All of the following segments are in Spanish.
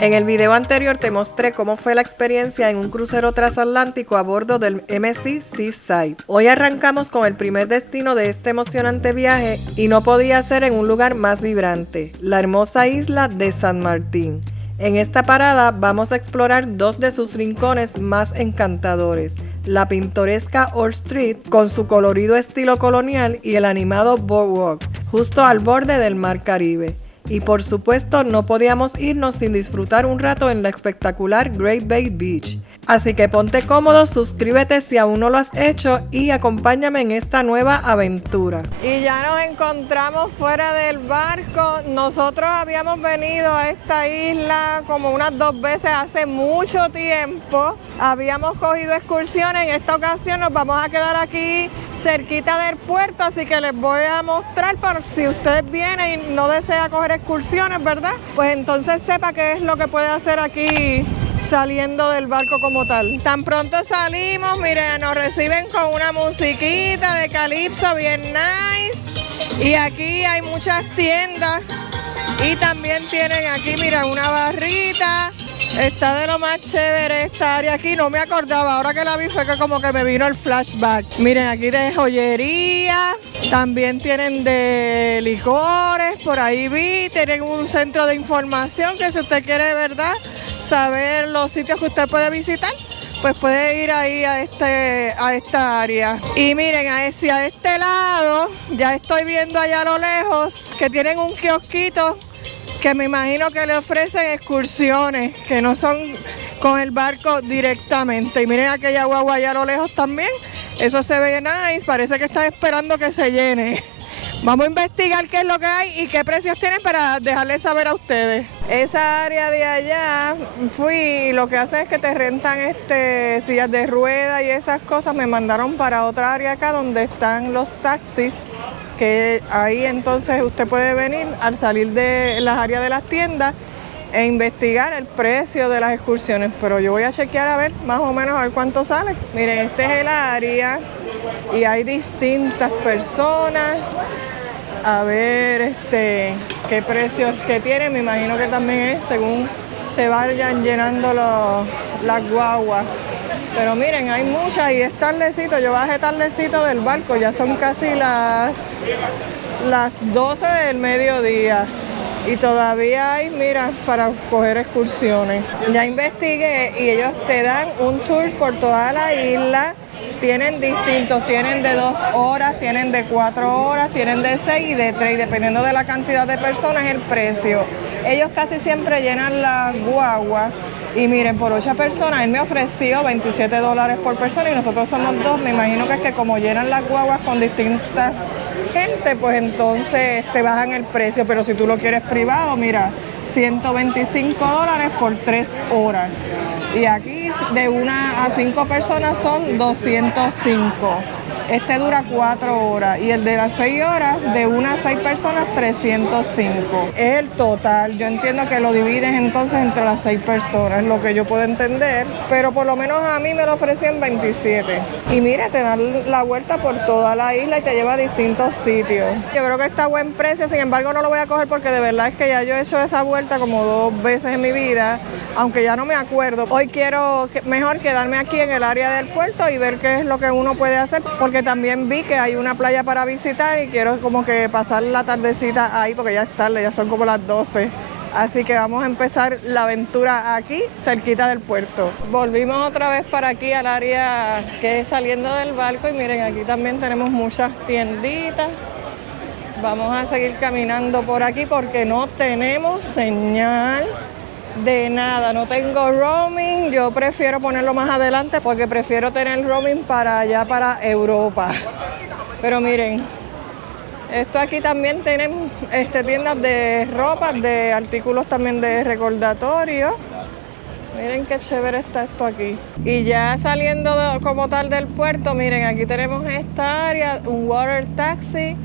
En el video anterior te mostré cómo fue la experiencia en un crucero transatlántico a bordo del MSC Seaside. Hoy arrancamos con el primer destino de este emocionante viaje y no podía ser en un lugar más vibrante, la hermosa isla de San Martín. En esta parada vamos a explorar dos de sus rincones más encantadores, la pintoresca Old Street con su colorido estilo colonial y el animado Boardwalk, justo al borde del Mar Caribe. Y por supuesto no podíamos irnos sin disfrutar un rato en la espectacular Great Bay Beach. Así que ponte cómodo, suscríbete si aún no lo has hecho y acompáñame en esta nueva aventura. Y ya nos encontramos fuera del barco. Nosotros habíamos venido a esta isla como unas 2 veces hace mucho tiempo. Habíamos cogido excursiones, en esta ocasión nos vamos a quedar aquí cerquita del puerto, así que les voy a mostrar para si usted viene y no desea coger excursiones, ¿verdad? Pues entonces sepa qué es lo que puede hacer aquí saliendo del barco como tal. Tan pronto salimos, miren, nos reciben con una musiquita de calipso bien nice. Y aquí hay muchas tiendas y también tienen aquí, mira, una barrita. Está de lo más chévere esta área aquí, no me acordaba, ahora que la vi fue que como que me vino el flashback. Miren, aquí de joyería, también tienen de licores, por ahí vi, tienen un centro de información que si usted quiere, ¿verdad?, saber los sitios que usted puede visitar, pues puede ir ahí a esta área. Y miren, hacia este lado, ya estoy viendo allá a lo lejos que tienen un kiosquito que me imagino que le ofrecen excursiones, que no son con el barco directamente. Y miren aquella guagua allá a lo lejos también, eso se ve nice, parece que están esperando que se llene. Vamos a investigar qué es lo que hay y qué precios tienen para dejarles saber a ustedes. Esa área de allá fui, lo que hace es que te rentan sillas de ruedas y esas cosas. Me mandaron para otra área acá donde están los taxis, que ahí entonces usted puede venir al salir de las áreas de las tiendas e investigar el precio de las excursiones, pero yo voy a chequear a ver más o menos a ver cuánto sale. Miren, este es el área y hay distintas personas. A ver qué precios que tienen, me imagino que también es según se vayan llenando las guaguas. Pero miren, hay muchas y es tardecito, yo bajé tardecito del barco, ya son casi las 12 del mediodía y todavía hay, mira, para coger excursiones. Ya investigué y ellos te dan un tour por toda la isla, tienen distintos, tienen de 2 horas, tienen de 4 horas, tienen de 6 y de 3, dependiendo de la cantidad de personas el precio. Ellos casi siempre llenan la guagua. Y miren, por 8 personas, él me ofreció $27 por persona y nosotros somos 2. Me imagino que es que como llenan las guaguas con distintas gente, pues entonces te bajan el precio. Pero si tú lo quieres privado, mira, $125 por 3 horas. Y aquí de 1 a 5 personas son 205. Este dura 4 horas y el de las 6 horas, de 1 a 6 personas, 305. Es el total. Yo entiendo que lo divides entonces entre las 6 personas, es lo que yo puedo entender. Pero por lo menos a mí me lo ofrecían 27. Y mira, te dan la vuelta por toda la isla y te lleva a distintos sitios. Yo creo que está a buen precio, sin embargo no lo voy a coger porque de verdad es que ya yo he hecho esa vuelta como 2 veces en mi vida, aunque ya no me acuerdo. Hoy quiero mejor quedarme aquí en el área del puerto y ver qué es lo que uno puede hacer, porque también vi que hay una playa para visitar y quiero como que pasar la tardecita ahí porque ya es tarde, ya son como las 12. Así que vamos a empezar la aventura aquí, cerquita del puerto. Volvimos otra vez para aquí al área que es saliendo del barco y miren, aquí también tenemos muchas tienditas. Vamos a seguir caminando por aquí porque no tenemos señal de nada, no tengo roaming. Yo prefiero ponerlo más adelante porque prefiero tener roaming para allá, para Europa. Pero miren, esto aquí también tienen tiendas de ropa, de artículos también de recordatorio. Miren qué chévere está esto aquí. Y ya saliendo como tal del puerto, miren, aquí tenemos esta área, un water taxi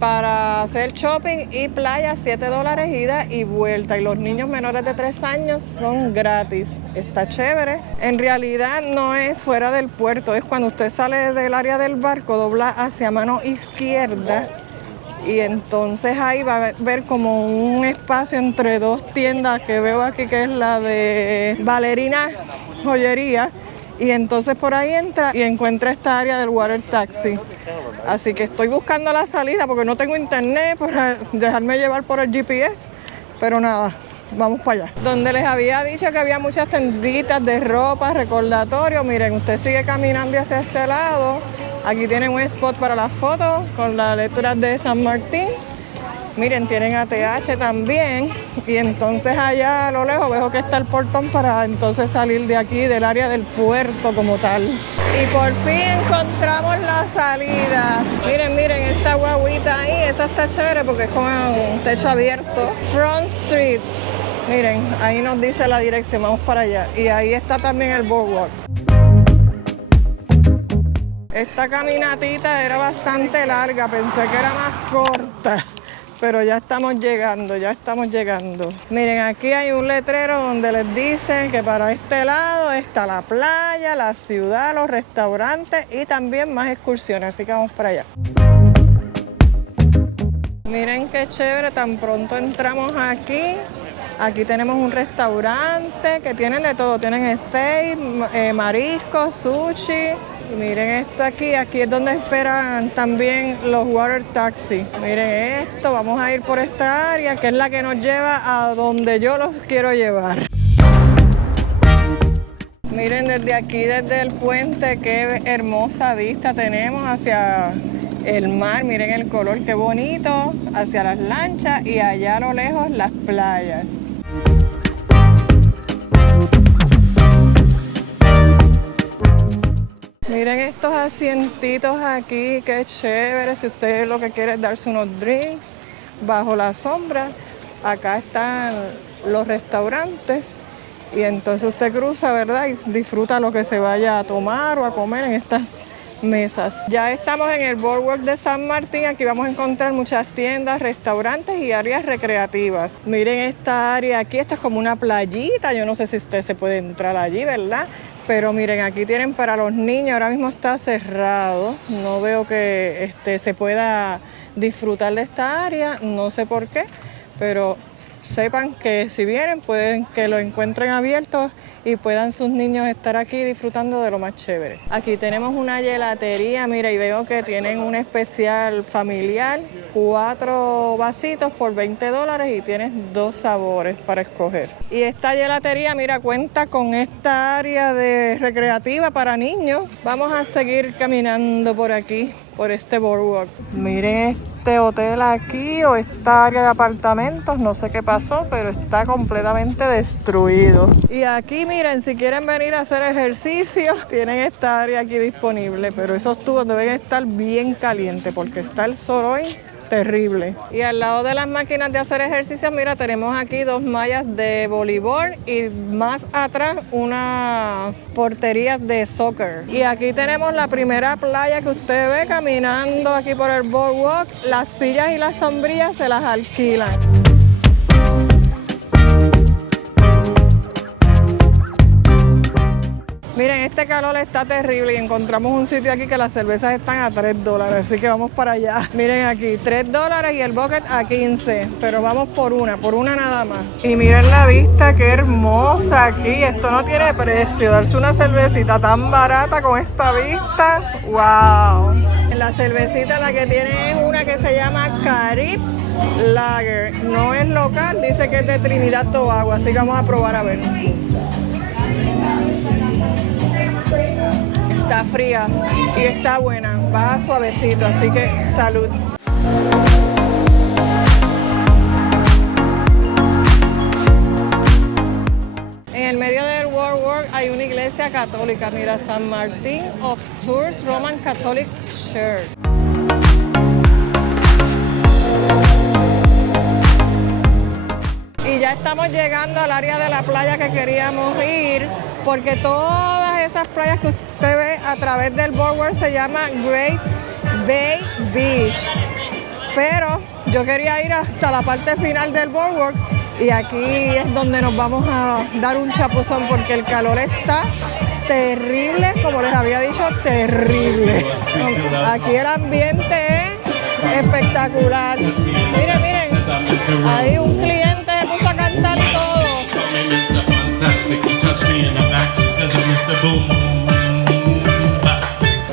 para hacer shopping y playa, $7 ida y vuelta. Y los niños menores de 3 años son gratis. Está chévere. En realidad no es fuera del puerto, es cuando usted sale del área del barco, dobla hacia mano izquierda y entonces ahí va a ver como un espacio entre dos tiendas que veo aquí, que es la de Valerina Joyería, y entonces por ahí entra y encuentra esta área del water taxi. Así que estoy buscando la salida porque no tengo internet para dejarme llevar por el GPS, pero nada, vamos para allá. Donde les había dicho que había muchas tenditas de ropa, recordatorio, miren, usted sigue caminando hacia ese lado. Aquí tienen un spot para las fotos con las letras de San Martín. Miren, tienen ATH también. Y entonces allá a lo lejos veo que está el portón para entonces salir de aquí, del área del puerto como tal. Y por fin encontramos la salida. Miren esta guaguita ahí, esa está chévere porque es con un techo abierto. Front Street. Miren, ahí nos dice la dirección, vamos para allá. Y ahí está también el boardwalk. Esta caminatita era bastante larga, pensé que era más corta, pero ya estamos llegando, Miren, aquí hay un letrero donde les dicen que para este lado está la playa, la ciudad, los restaurantes y también más excursiones, así que vamos para allá. Miren qué chévere, tan pronto entramos aquí. Aquí tenemos un restaurante que tienen de todo, tienen steak, mariscos, sushi. Y miren esto aquí es donde esperan también los water taxi. Miren esto, vamos a ir por esta área que es la que nos lleva a donde yo los quiero llevar. Miren desde aquí, desde el puente, qué hermosa vista tenemos hacia el mar. Miren el color, qué bonito, hacia las lanchas y allá a lo lejos las playas. Miren estos asientitos aquí, qué chévere, si usted lo que quiere es darse unos drinks bajo la sombra. Acá están los restaurantes y entonces usted cruza, ¿verdad? Y disfruta lo que se vaya a tomar o a comer en estas mesas. Ya estamos en el boardwalk de San Martín. Aquí vamos a encontrar muchas tiendas, restaurantes y áreas recreativas. Miren esta área aquí, esta es como una playita. Yo no sé si usted se puede entrar allí, ¿verdad? Pero miren, aquí tienen para los niños, ahora mismo está cerrado. No veo que se pueda disfrutar de esta área, no sé por qué, pero sepan que si vienen pueden que lo encuentren abierto y puedan sus niños estar aquí disfrutando de lo más chévere. Aquí tenemos una gelatería, mira, y veo que tienen un especial familiar, 4 vasitos por $20 y tienes 2 sabores para escoger. Y esta gelatería, mira, cuenta con esta área de recreativa para niños. Vamos a seguir caminando por aquí, por este boardwalk. Miren este hotel aquí o esta área de apartamentos, no sé qué pasó, pero está completamente destruido. Y aquí miren, si quieren venir a hacer ejercicio, tienen esta área aquí disponible, pero esos tubos deben estar bien calientes porque está el sol hoy terrible. Y al lado de las máquinas de hacer ejercicio, mira, tenemos aquí 2 mallas de voleibol y más atrás unas porterías de soccer. Y aquí tenemos la primera playa que usted ve caminando aquí por el boardwalk. Las sillas y las sombrillas se las alquilan. Miren, este calor está terrible y encontramos un sitio aquí que las cervezas están a $3, así que vamos para allá. Miren aquí, $3 y el bucket a 15, pero vamos por una nada más. Y miren la vista, qué hermosa aquí, esto no tiene precio, darse una cervecita tan barata con esta vista, wow. La cervecita la que tiene es una que se llama Carib Lager, no es local, dice que es de Trinidad Tobago, así que vamos a probar a ver. Está fría y está buena, va suavecito, así que salud. En el medio del boardwalk hay una iglesia católica, mira, San Martín of Tours Roman Catholic Church. Y ya estamos llegando al área de la playa que queríamos ir, porque todas esas playas que usted ve a través del boardwalk se llama Great Bay Beach. Pero yo quería ir hasta la parte final del boardwalk y aquí es donde nos vamos a dar un chapuzón porque el calor está terrible, como les había dicho, terrible. Aquí el ambiente es Espectacular. Miren, miren. Ahí un cliente se puso a cantar todo.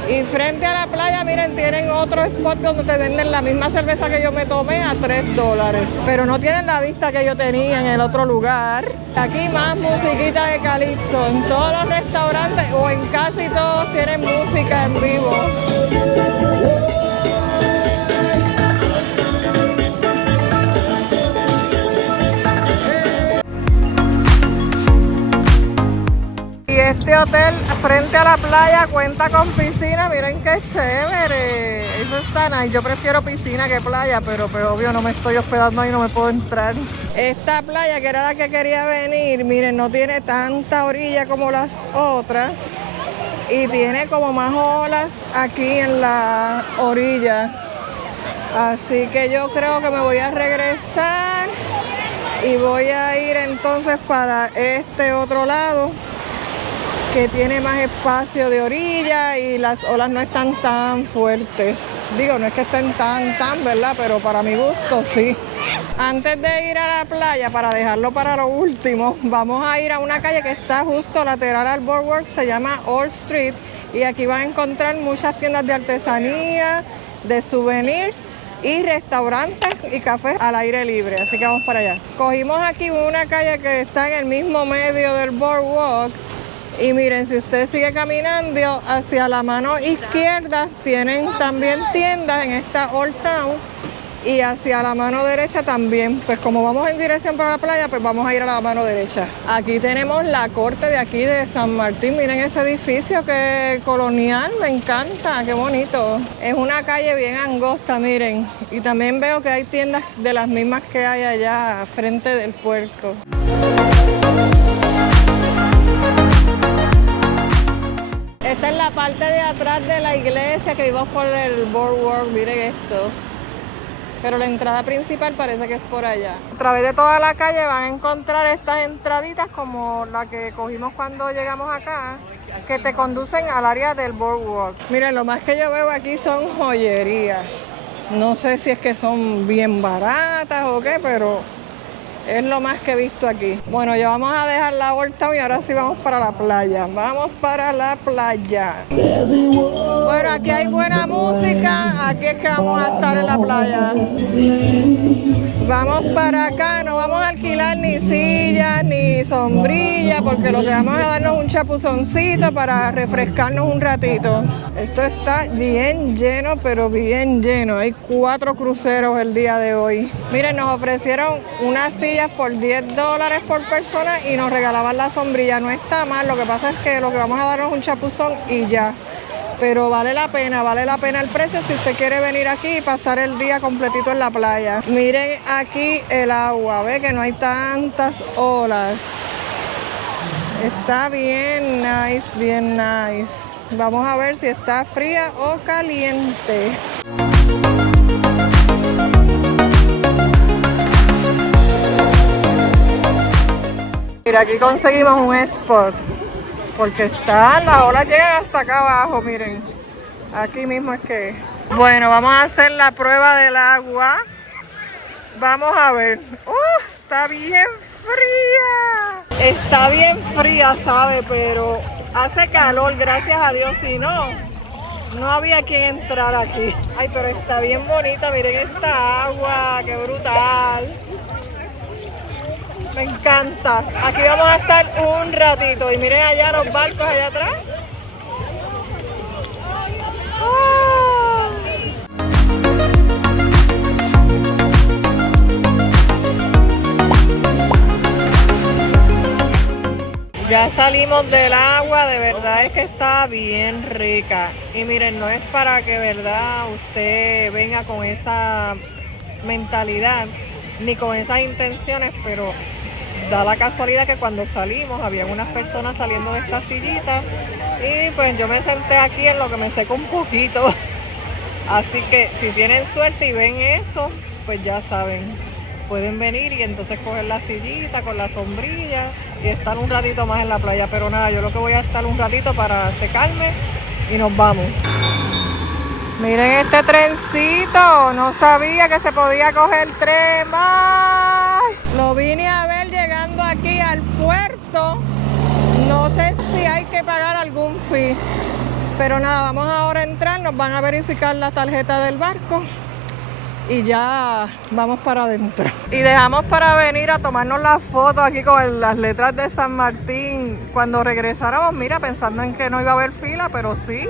Y frente a la playa, miren, tienen otro spot donde te venden la misma cerveza que yo me tomé a $3. Pero no tienen la vista que yo tenía en el otro lugar. Aquí más musiquita de calipso. En todos los restaurantes o en casi todos tienen música en vivo. Y este hotel frente a la playa cuenta con piscina, miren qué chévere. Eso está nice. Yo prefiero piscina que playa, pero obvio no me estoy hospedando ahí, no me puedo entrar. Esta playa, que era la que quería venir, miren, no tiene tanta orilla como las otras. Y tiene como más olas aquí en la orilla. Así que yo creo que me voy a regresar y voy a ir entonces para este otro lado, que tiene más espacio de orilla y las olas no están tan fuertes. Digo, no es que estén tan, ¿verdad? Pero para mi gusto sí. Antes de ir a la playa, para dejarlo para lo último, vamos a ir a una calle que está justo lateral al boardwalk, se llama Old Street, y aquí van a encontrar muchas tiendas de artesanía, de souvenirs y restaurantes y cafés al aire libre, así que vamos para allá. Cogimos aquí una calle que está en el mismo medio del boardwalk. Y miren, si usted sigue caminando hacia la mano izquierda, tienen también tiendas en esta Old Town. Y hacia la mano derecha también. Pues como vamos en dirección para la playa, pues vamos a ir a la mano derecha. Aquí tenemos la corte de aquí de San Martín. Miren ese edificio que colonial, me encanta, qué bonito. Es una calle bien angosta, miren. Y también veo que hay tiendas de las mismas que hay allá frente del puerto. Esta es la parte de atrás de la iglesia que vimos por el boardwalk, miren esto. Pero la entrada principal parece que es por allá. A través de toda la calle van a encontrar estas entraditas como la que cogimos cuando llegamos acá, que te conducen al área del boardwalk. Miren, lo más que yo veo aquí son joyerías. No sé si es que son bien baratas o qué, pero es lo más que he visto aquí. Bueno, ya vamos a dejar la Old Town y ahora sí vamos para la playa. Vamos para la playa. Bueno, aquí hay buena música. Aquí es que vamos a estar en la playa. Vamos para acá. No vamos a alquilar ni sillas ni sombrilla, porque lo que vamos a darnos un chapuzoncito para refrescarnos un ratito. Esto está bien lleno, pero bien lleno. Hay 4 cruceros el día de hoy. Miren, nos ofrecieron unas sillas por $10 por persona y nos regalaban la sombrilla. No está mal, lo que pasa es que lo que vamos a darnos es un chapuzón y ya. Pero vale la pena el precio si usted quiere venir aquí y pasar el día completito en la playa. Miren aquí el agua, ve que no hay tantas olas. Está bien nice, bien nice. Vamos a ver si está fría o caliente. Mira, aquí conseguimos un spot, porque las olas llegan hasta acá abajo, miren. Aquí mismo es que... Bueno, vamos a hacer la prueba del agua. Vamos a ver. Está bien fría. Está bien fría, ¿sabe? Pero hace calor, gracias a Dios. Si no, no había quien entrar aquí. Ay, pero está bien bonita, miren esta agua, qué brutal. Me encanta. Aquí vamos a estar un ratito. Y miren allá los barcos allá atrás. ¡Oh! Ya salimos del agua, de verdad es que está bien rica. Y miren, no es para que verdad usted venga con esa mentalidad ni con esas intenciones, pero da la casualidad que cuando salimos había unas personas saliendo de esta sillita y pues yo me senté aquí en lo que me seco un poquito. Así que si tienen suerte y ven eso, pues ya saben, pueden venir y entonces coger la sillita con la sombrilla y estar un ratito más en la playa. Pero nada, yo lo que voy a estar un ratito para secarme y nos vamos. Miren este trencito, no sabía que se podía coger tren más. Lo vine a ver llegando aquí al puerto. No sé si hay que pagar algún fee, pero nada, vamos ahora a entrar, nos van a verificar la tarjeta del barco y ya vamos para adentro. Y dejamos para venir a tomarnos la foto aquí con las letras de San Martín. Cuando regresáramos, mira, pensando en que no iba a haber fila, pero sí.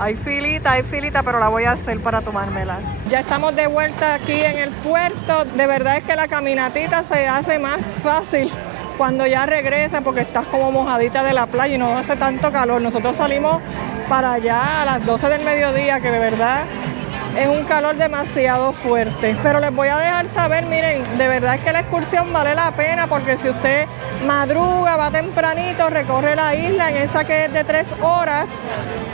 Hay filita, pero la voy a hacer para tomármela. Ya estamos de vuelta aquí en el puerto. De verdad es que la caminatita se hace más fácil cuando ya regresa porque estás como mojadita de la playa y no hace tanto calor. Nosotros salimos para allá a las 12 del mediodía, que de verdad es un calor demasiado fuerte. Pero les voy a dejar saber, miren, de verdad es que la excursión vale la pena porque si usted madruga, va tempranito, recorre la isla en esa que es de 3 horas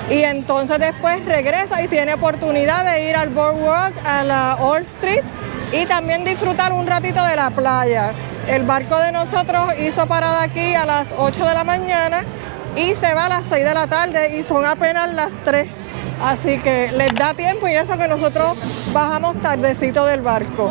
y entonces después regresa y tiene oportunidad de ir al Boardwalk, a la Old Street y también disfrutar un ratito de la playa. El barco de nosotros hizo parada aquí a las 8 de la mañana y se va a las 6 de la tarde y son apenas las 3. Así que les da tiempo y eso que nosotros bajamos tardecito del barco.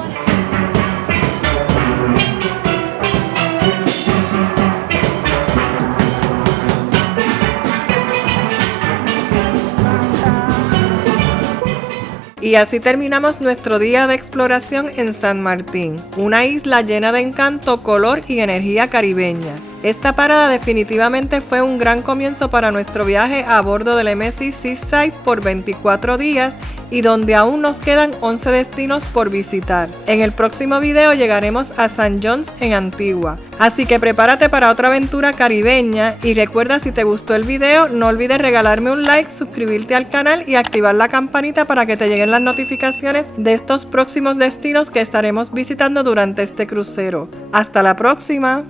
Y así terminamos nuestro día de exploración en San Martín, una isla llena de encanto, color y energía caribeña. Esta parada definitivamente fue un gran comienzo para nuestro viaje a bordo del MSC Seaside por 24 días y donde aún nos quedan 11 destinos por visitar. En el próximo video llegaremos a St. John's en Antigua. Así que prepárate para otra aventura caribeña y recuerda, si te gustó el video, no olvides regalarme un like, suscribirte al canal y activar la campanita para que te lleguen las notificaciones de estos próximos destinos que estaremos visitando durante este crucero. ¡Hasta la próxima!